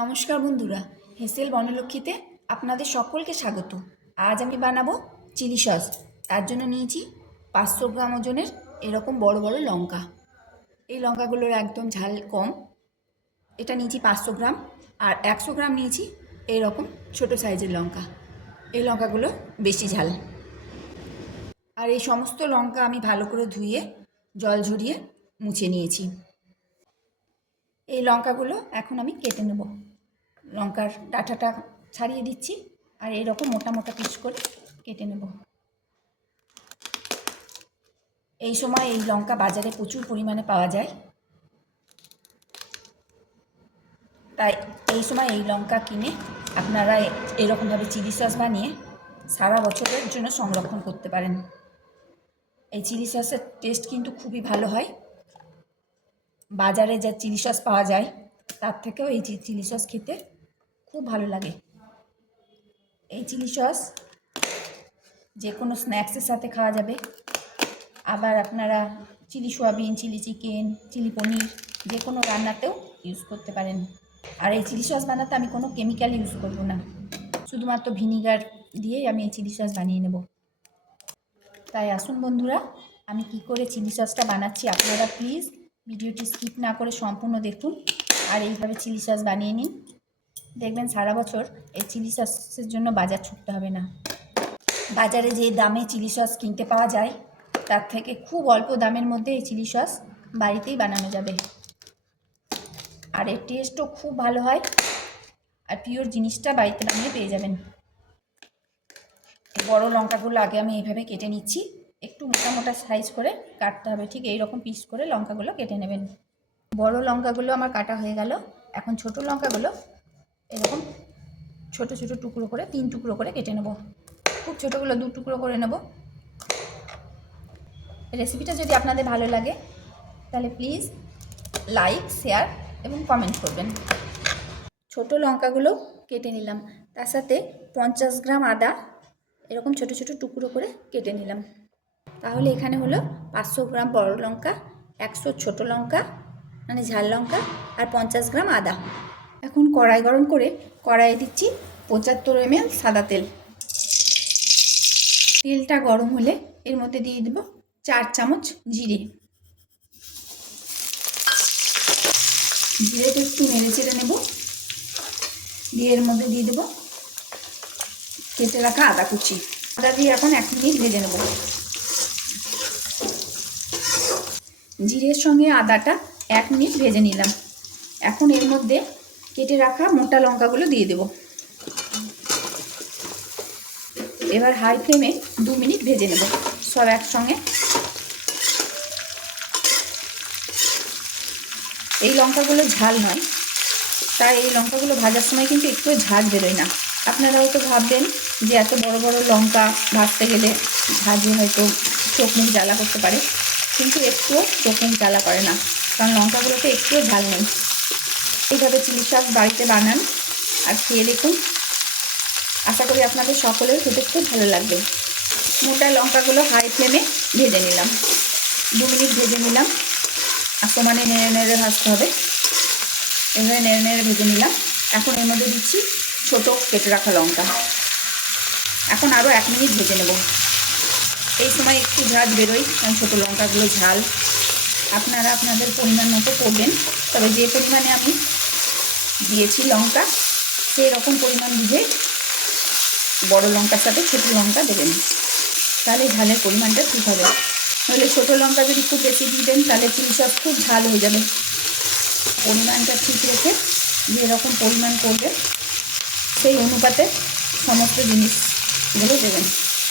নমস্কার বন্ধুরা, হেসেল বনলক্ষ্মীতে আপনাদের সকলকে স্বাগত। আজ আমি বানাবো চিলি সস। তার জন্য নিয়েছি পাঁচশো গ্রাম ওজনের এরকম বড় বড় লঙ্কা। এই লঙ্কাগুলোর একদম ঝাল কম। এটা নিয়েছি পাঁচশো গ্রাম। আর একশো গ্রাম নিয়েছি এইরকম ছোট সাইজের লঙ্কা। এই লঙ্কাগুলো বেশি ঝাল। আর এই সমস্ত লঙ্কা আমি ভালো করে ধুয়ে, জল ঝরিয়ে মুছে নিয়েছি। এই লঙ্কাগুলো এখন আমি কেটে নেব। লঙ্কার ডাঁটাটা ছাড়িয়ে দিচ্ছি আর এরকম মোটা মোটা পিস করে কেটে নেব। এই সময় এই লঙ্কা বাজারে প্রচুর পরিমাণে পাওয়া যায়। তাই এই সময় এই লঙ্কা কিনে আপনারা এরকমভাবে চিলি সস বানিয়ে সারা বছরের জন্য সংরক্ষণ করতে পারেন। এই চিলি সসের টেস্ট কিন্তু খুবই ভালো হয়। বাজারে যা চিলি সস পাওয়া যায়, তার থেকেও এই চিলি সস খেতে খুব ভালো লাগে। এই চিলি সস যে কোনো স্ন্যাক্সের সাথে খাওয়া যাবে। আবার আপনারা chilli soyabean, chilli chicken, chilli paneer যে কোনো রান্নাতেও ইউজ করতে পারেন। আর এই চিলি সস বানাতে আমি কোনো কেমিক্যাল ইউজ করব না। শুধুমাত্র ভিনিগার দিয়েই আমি এই চিলি সস বানিয়ে নেব। তাই আসুন বন্ধুরা, আমি কি করে চিলি সসটা বানাচ্ছি আপনারা প্লিজ ভিডিওটি স্কিপ না করে সম্পূর্ণ দেখুন আর এইভাবে চিলি সস বানিয়ে নিন। দেখবেন সারা বছর এই চিলি সসের জন্য বাজার ছুটতে হবে না। বাজারে যে দামে চিলি সস কিনতে পাওয়া যায়, তার থেকে খুব অল্প দামের মধ্যে এই চিলি সস বাড়িতেই বানানো যাবে। আর এর টেস্টও খুব ভালো হয় আর পিওর জিনিসটা বাড়িতে বানিয়ে পেয়ে যাবেন। বড় লঙ্কাগুলো আগে আমি এইভাবে কেটে নিচ্ছি। একটু মোটা মোটা সাইজ করে কাটতে হবে। ঠিক এই রকম পিস করে লঙ্কাগুলো কেটে নেবেন। বড় লঙ্কাগুলো আমার কাটা হয়ে গেল। এখন ছোট লঙ্কাগুলো এরকম ছোট ছোট টুকরো করে, তিন টুকরো করে কেটে নেব। খুব ছোটোগুলো, দু টুকরো করে নেব। রেসিপিটা যদি আপনাদের ভালো লাগে, তাহলে প্লিজ লাইক শেয়ার এবং কমেন্ট করবেন। ছোট লঙ্কাগুলো কেটে নিলাম। তার সাথে পঞ্চাশ গ্রাম আদা এরকম ছোট ছোট টুকরো করে কেটে নিলাম। তাহলে এখানে হলো পাঁচশো গ্রাম বড় লঙ্কা, একশো ছোট লঙ্কা মানে ঝাল লঙ্কা আর পঞ্চাশ গ্রাম আদা। এখন কড়াই গরম করে কড়াইয়ে দিচ্ছি পঁচাত্তর এমএল সাদা তেল। তেলটা গরম হলে এর মধ্যে দিয়ে দেব চার চামচ জিরে। জিরেটা একটু নেড়ে চেড়ে নেব। দিয়ে এর মধ্যে দিয়ে দেবো কেটে রাখা আদা কুচি। আদা দিয়ে এখন এক মিনিট ভেজে নেব। জিরের সঙ্গে আদাটা এক মিনিট ভেজে নিলাম। এখন এর মধ্যে কেটে রাখা মোটা লঙ্কাগুলো দিয়ে দেব। এবার হাই ফ্লেমে দু মিনিট ভেজে নেব। সব একসঙ্গে। এই লঙ্কাগুলো ঝাল নয়, তাই এই লঙ্কাগুলো ভাজার সময় কিন্তু একটু ঝাঁজ বেরোয় না। আপনারা হয়তো ভাববেন যে এত বড় বড় লঙ্কা ভাজতে গেলে ঝাঁঝে হয়তো চোখ মুখ জ্বালা করতে পারে। কিন্তু একটুও চোখ জ্বালা করে না। কারণ লঙ্কাগুলোতে একটুও ঝাল নেই। এইভাবে চিলি সস বাড়িতে বানান আর খেয়ে দেখুন। আশা করি আপনাদের সকলের খেতে খুব ভালো লাগবে। মোটা লঙ্কাগুলো হাই ফ্লেমে ভেজে নিলাম। দু মিনিট ভেজে নিলাম। আর সমানে নেড়ে নেড়ে ভাজতে হবে। এভাবে নেড়ে নেড়ে ভেজে নিলাম। এখন এর মধ্যে দিচ্ছি ছোটো কেটে রাখা লঙ্কা। এখন আরও এক মিনিট ভেজে নেব। এই সময় একটু ঝাঁজ বেরোই কারণ ছোটো লঙ্কাগুলো ঝাল। আপনারা আপনাদের পরিমাণ মতো করবেন, তবে যে পরিমাণে আমি দিয়েছি লঙ্কা সেই রকম পরিমাণ বুঝে বড় লঙ্কার সাথে ছোটো লঙ্কা দেবেন। তাহলে ঝালের পরিমাণটা ঠিক হবে। নইলে ছোটো লঙ্কা যদি খুব বেশি দিয়ে দেন, তাহলে চিলি সস খুব ঝাল হয়ে যাবে। পরিমাণটা ঠিক রেখে যেরকম পরিমাণ করবে সেই অনুপাতে সমস্ত জিনিসগুলো দেবেন।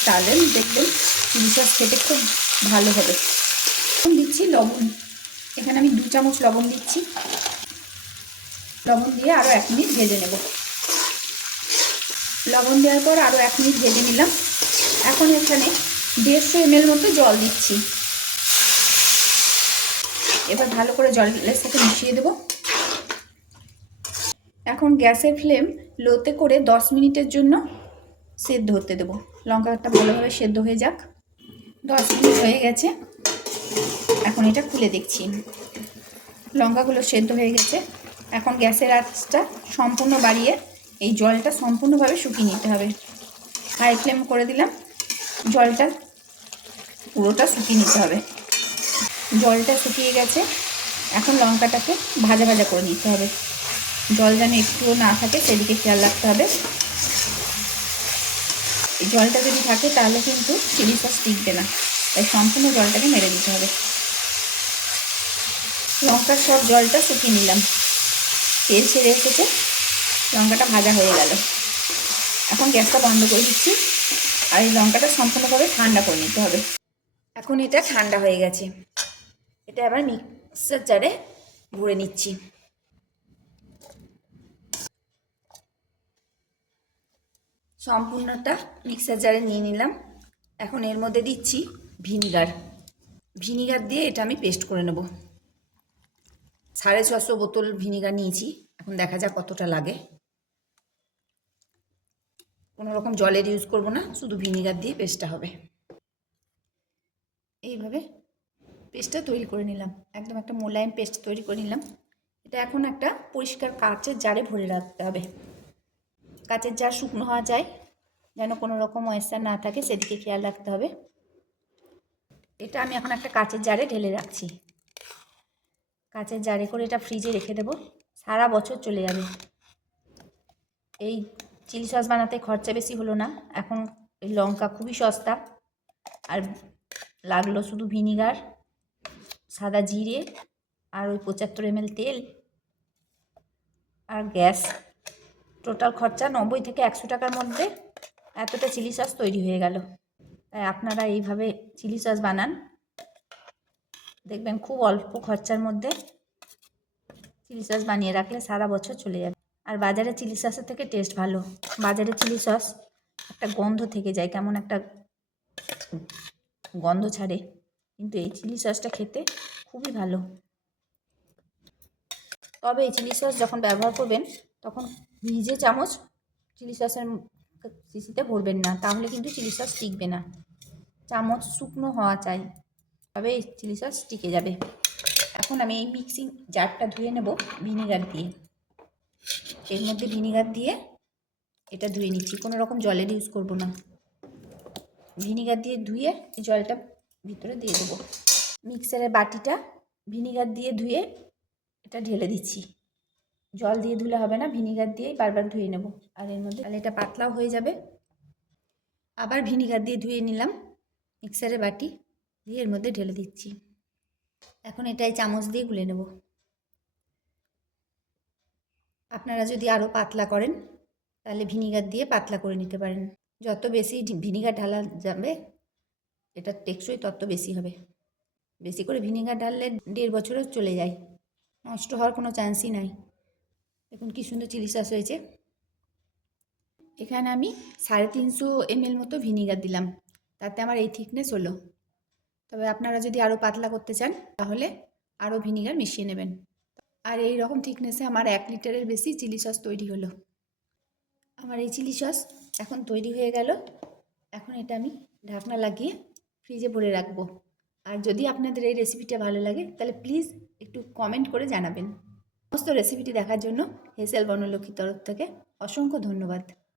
তাহলে দেখবেন চিলি সস খেতে খুব ভালো হবে। এখন দিচ্ছি, লবণ। এখানে আমি দু চামচ লবণ দিচ্ছি। লবণ দিয়ে আরও এক মিনিট ভেজে নেব। লবণ দেওয়ার পর আরও এক মিনিট ভেজে নিলাম। এখন এখানে দেড়শো এমএল মতো জল দিচ্ছি। এবার ভালো করে জলের সাথে মিশিয়ে দেব। এখন গ্যাসের ফ্লেম লোতে করে দশ মিনিটের জন্য সেদ্ধ হতে দেবো। লঙ্কাটা ভালোভাবে সেদ্ধ হয়ে যাক। দশ মিনিট হয়ে গেছে। এখন এটা খুলে দেখছি। লঙ্কাগুলো সেদ্ধ হয়ে গেছে। এখন গ্যাসের আঁচটা সম্পূর্ণ বাড়িয়ে এই জলটা সম্পূর্ণভাবে শুকিয়ে নিতে হবে। হাই ফ্লেম করে দিলাম। জলটা পুরোটা শুকিয়ে নিতে হবে। জলটা শুকিয়ে গেছে। এখন লঙ্কাটাকে ভাজা ভাজা করে নিতে হবে। জল যেন একটুও না থাকে, সেদিকে খেয়াল রাখতে হবে। জলটা যদি থাকে তাহলে কিন্তু চিলি সস টিকবে না। তাই সম্পূর্ণ জলটাকে মেরে দিতে হবে। লঙ্কার সব জলটা শুকিয়ে নিলাম। তেল ছেড়ে এসেছে। লঙ্কাটা ভাজা হয়ে গেল। এখন গ্যাসটা বন্ধ করে দিচ্ছি। আর এই লঙ্কাটা সম্পূর্ণভাবে ঠান্ডা করে নিতে হবে। এখন এটা ঠান্ডা হয়ে গেছে। এটা আবার মিক্সার জারে ভরে নিচ্ছি। সম্পূর্ণটা মিক্সার জারে নিয়ে নিলাম। এখন এর মধ্যে দিচ্ছি ভিনিগার ভিনিগার দিয়ে এটা আমি পেস্ট করে নেব। সাড়ে ছশো বোতল ভিনিগার নিয়েছি। এখন দেখা যাক কতটা লাগে। কোনো রকম জলের ইউজ করব না, শুধু ভিনিগার দিয়ে পেস্টটা হবে। এইভাবে পেস্টটা তৈরি করে নিলাম। একদম একটা মোলায়েম পেস্ট তৈরি করে নিলাম। এটা এখন একটা পরিষ্কার কাচের জারে ভরে রাখতে হবে। কাচের জার শুকনো হওয়া যায়, যেন কোনো রকম ময়েশ্চার না থাকে, সেদিকে খেয়াল রাখতে হবে। এটা আমি এখন একটা কাচের জারে ঢেলে রাখছি। কাচের জারে করে এটা ফ্রিজে রেখে দেবো। সারা বছর চলে যাবে। এই চিলি সস বানাতে খরচা বেশি হলো না। এখন এই লঙ্কা খুবই সস্তা। আর লাগল শুধু ভিনিগার, সাদা জিরে, আর ওই পঁচাত্তর এমএল তেল, আর গ্যাস। টোটাল খরচা নব্বই থেকে একশো টাকার মধ্যে এতটা চিলি সস তৈরি হয়ে গেল। তাই আপনারা এইভাবে চিলি সস বানান। দেখবেন খুব অল্প খরচার মধ্যে চিলি সস বানিয়ে রাখলে সারা বছর চলে যাবে। আর বাজারে চিলি সসের থেকে টেস্ট ভালো। বাজারে চিলি সস একটা গন্ধ থেকে যায়, কেমন একটা গন্ধ ছাড়ে। কিন্তু এই চিলি সসটা খেতে খুবই ভালো। তবে এই চিলি সস যখন ব্যবহার করবেন তখন নিজে চামচ চিলি সসের শিশিতে ভরবেন না, তাহলে কিন্তু চিলি সস টিকবে না। চামচ শুকনো হওয়া চাই, তবে চিলি সস টিকে যাবে। এখন আমি এই মিক্সিং জারটা ধুয়ে নেব ভিনিগার দিয়ে। এর মধ্যে ভিনিগার দিয়ে এটা ধুয়ে নিচ্ছি, কোনো রকম জলের ইউজ করব না। ভিনিগার দিয়ে ধুয়ে জলটা ভিতরে দিয়ে দেবো। মিক্সারের বাটিটা ভিনিগার দিয়ে ধুয়ে এটা ঢেলে দিচ্ছি। জল দিয়ে ধুলে হবে না, ভিনিগার দিয়েই বারবার ধুয়ে নেব। আর এর মধ্যে তাহলে এটা পাতলাও হয়ে যাবে। আবার ভিনিগার দিয়ে ধুয়ে নিলাম, মিক্সারে বাটি দিয়ে এর মধ্যে ঢেলে দিচ্ছি। এখন এটাই চামচ দিয়ে গুলে নেব। আপনারা যদি আরও পাতলা করেন, তাহলে ভিনিগার দিয়ে পাতলা করে নিতে পারেন। যত বেশি ভিনিগার ঢালা যাবে, এটা টেকসই তত বেশি হবে। বেশি করে ভিনিগার ঢাললে দেড় বছরও চলে যায়। নষ্ট হওয়ার কোনো চান্সই নাই। দেখুন কী সুন্দর চিলি সস হয়েছে। এখানে আমি সাড়ে তিনশো এমএল মতো ভিনিগার দিলাম। তাতে আমার এই থিকনেস হলো। তবে আপনারা যদি আরও পাতলা করতে চান, তাহলে আরও ভিনিগার মিশিয়ে নেবেন। আর এই রকম থিকনেসে আমার এক লিটারের বেশি চিলি সস তৈরি হলো। আমার এই চিলি সস এখন তৈরি হয়ে গেল। এখন এটা আমি ঢাকনা লাগিয়ে ফ্রিজে ভরে রাখব। আর যদি আপনাদের এই রেসিপিটা ভালো লাগে, তাহলে প্লিজ একটু কমেন্ট করে জানাবেন। সমস্ত রেসিপিটি দেখার জন্য হেসেল বনলক্ষ্মীর তরফ থেকে অসংখ্য ধন্যবাদ।